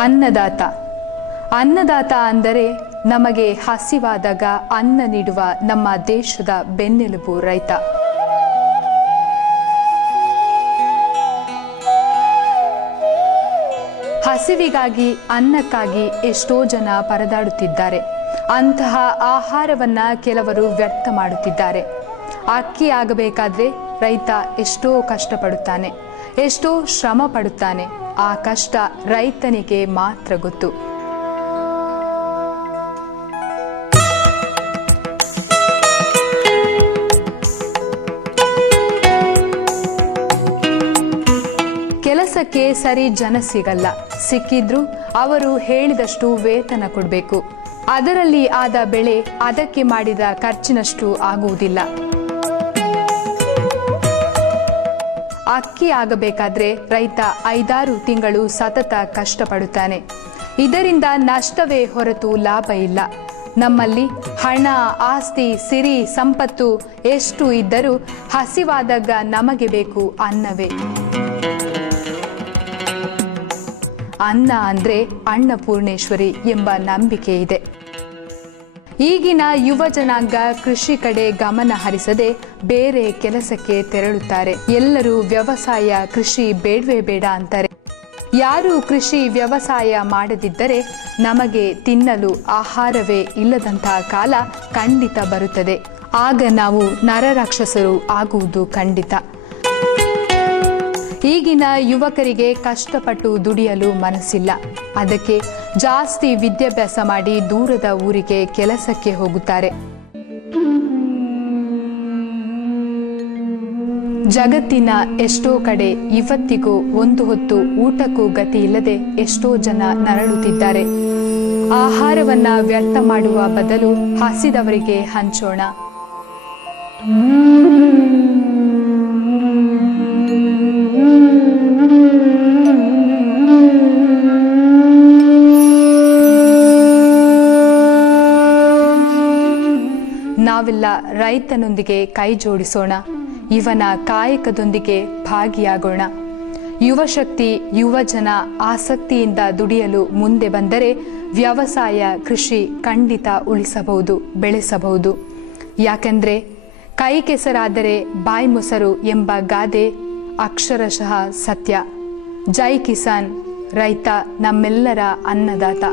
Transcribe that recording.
ಅನ್ನದಾತ. ಅನ್ನದಾತ ಅಂದರೆ ನಮಗೆ ಹಸಿವಾದಾಗ ಅನ್ನ ನೀಡುವ ನಮ್ಮ ದೇಶದ ಬೆನ್ನೆಲುಬು ರೈತ. ಹಸಿವಿಗಾಗಿ, ಅನ್ನಕ್ಕಾಗಿ ಎಷ್ಟೋ ಜನ ಪರದಾಡುತ್ತಿದ್ದಾರೆ. ಅಂತಹ ಆಹಾರವನ್ನ ಕೆಲವರು ವ್ಯರ್ಥ ಮಾಡುತ್ತಿದ್ದಾರೆ. ಅಕ್ಕಿ ಆಗಬೇಕಾದ್ರೆ ರೈತ ಎಷ್ಟೋ ಕಷ್ಟಪಡುತ್ತಾನೆ, ಎಷ್ಟೋ ಶ್ರಮ ಪಡುತ್ತಾನೆ. ಆ ಕಷ್ಟ ರೈತನಿಗೆ ಮಾತ್ರ ಗೊತ್ತು. ಕೆಲಸಕ್ಕೆ ಸರಿ ಜನ ಸಿಗಲ್ಲ. ಸಿಕ್ಕಿದ್ರು ಅವರು ಹೇಳಿದಷ್ಟು ವೇತನ ಕೊಡಬೇಕು. ಅದರಲ್ಲಿ ಆದ ಬೆಳೆ ಅದಕ್ಕೆ ಮಾಡಿದ ಖರ್ಚಿನಷ್ಟು ಆಗುವುದಿಲ್ಲ. ಅಕ್ಕಿ ಆಗಬೇಕಾದ್ರೆ ರೈತ 5-6 ತಿಂಗಳು ಸತತ ಕಷ್ಟಪಡುತ್ತಾನೆ. ಇದರಿಂದ ನಷ್ಟವೇ ಹೊರತು ಲಾಭ ಇಲ್ಲ. ನಮ್ಮಲ್ಲಿ ಹಣ, ಆಸ್ತಿ, ಸಿರಿ, ಸಂಪತ್ತು ಎಷ್ಟು ಇದ್ದರೂ ಹಸಿವಾದಾಗ ನಮಗೆ ಬೇಕು ಅನ್ನವೇ. ಅನ್ನ ಅಂದ್ರೆ ಅನ್ನಪೂರ್ಣೇಶ್ವರಿ ಎಂಬ ನಂಬಿಕೆ ಇದೆ. ಈಗಿನ ಯುವ ಜನಾಂಗ ಕೃಷಿ ಕಡೆ ಗಮನ ಹರಿಸದೆ ಬೇರೆ ಕೆಲಸಕ್ಕೆ ತೆರಳುತ್ತಾರೆ. ಎಲ್ಲರೂ ವ್ಯವಸಾಯ, ಕೃಷಿ ಬೇಡವೇ ಬೇಡ ಅಂತಾರೆ. ಯಾರು ಕೃಷಿ ವ್ಯವಸಾಯ ಮಾಡದಿದ್ದರೆ ನಮಗೆ ತಿನ್ನಲು ಆಹಾರವೇ ಇಲ್ಲದಂತಹ ಕಾಲ ಖಂಡಿತ ಬರುತ್ತದೆ. ಆಗ ನಾವು ನರರಾಕ್ಷಸರು ಆಗುವುದು ಖಂಡಿತ. ಈಗಿನ ಯುವಕರಿಗೆ ಕಷ್ಟಪಟ್ಟು ದುಡಿಯಲು ಮನಸ್ಸಿಲ್ಲ. ಅದಕ್ಕೆ ಜಾಸ್ತಿ ವಿದ್ಯಾಭ್ಯಾಸ ಮಾಡಿ ದೂರದ ಊರಿಗೆ ಕೆಲಸಕ್ಕೆ ಹೋಗುತ್ತಾರೆ. ಜಗತ್ತಿನ ಎಷ್ಟೋ ಕಡೆ ಇವತ್ತಿಗೂ ಒಂದು ಹೊತ್ತು ಊಟಕ್ಕೂ ಗತಿ ಇಲ್ಲದೆ ಎಷ್ಟೋ ಜನ ನರಳುತ್ತಿದ್ದಾರೆ. ಆಹಾರವನ್ನ ವ್ಯರ್ಥ ಮಾಡುವ ಬದಲು ಹಸಿದವರಿಗೆ ಹಂಚೋಣ. ನಾವೆಲ್ಲ ರೈತನೊಂದಿಗೆ ಕೈ ಜೋಡಿಸೋಣ. ಇವನ ಕಾಯಕದೊಂದಿಗೆ ಭಾಗಿಯಾಗೋಣ. ಯುವಶಕ್ತಿ, ಯುವಜನ ಆಸಕ್ತಿಯಿಂದ ದುಡಿಯಲು ಮುಂದೆ ಬಂದರೆ ವ್ಯವಸಾಯ, ಕೃಷಿ ಖಂಡಿತ ಉಳಿಸಬಹುದು, ಬೆಳೆಸಬಹುದು. ಯಾಕೆಂದ್ರೆ ಕೈ ಕೆಸರಾದರೆ ಬಾಯಿ ಮೊಸರು ಎಂಬ ಗಾದೆ ಅಕ್ಷರಶಃ ಸತ್ಯ. ಜೈ ಕಿಸಾನ್. ರೈತ ನಮ್ಮೆಲ್ಲರ ಅನ್ನದಾತ.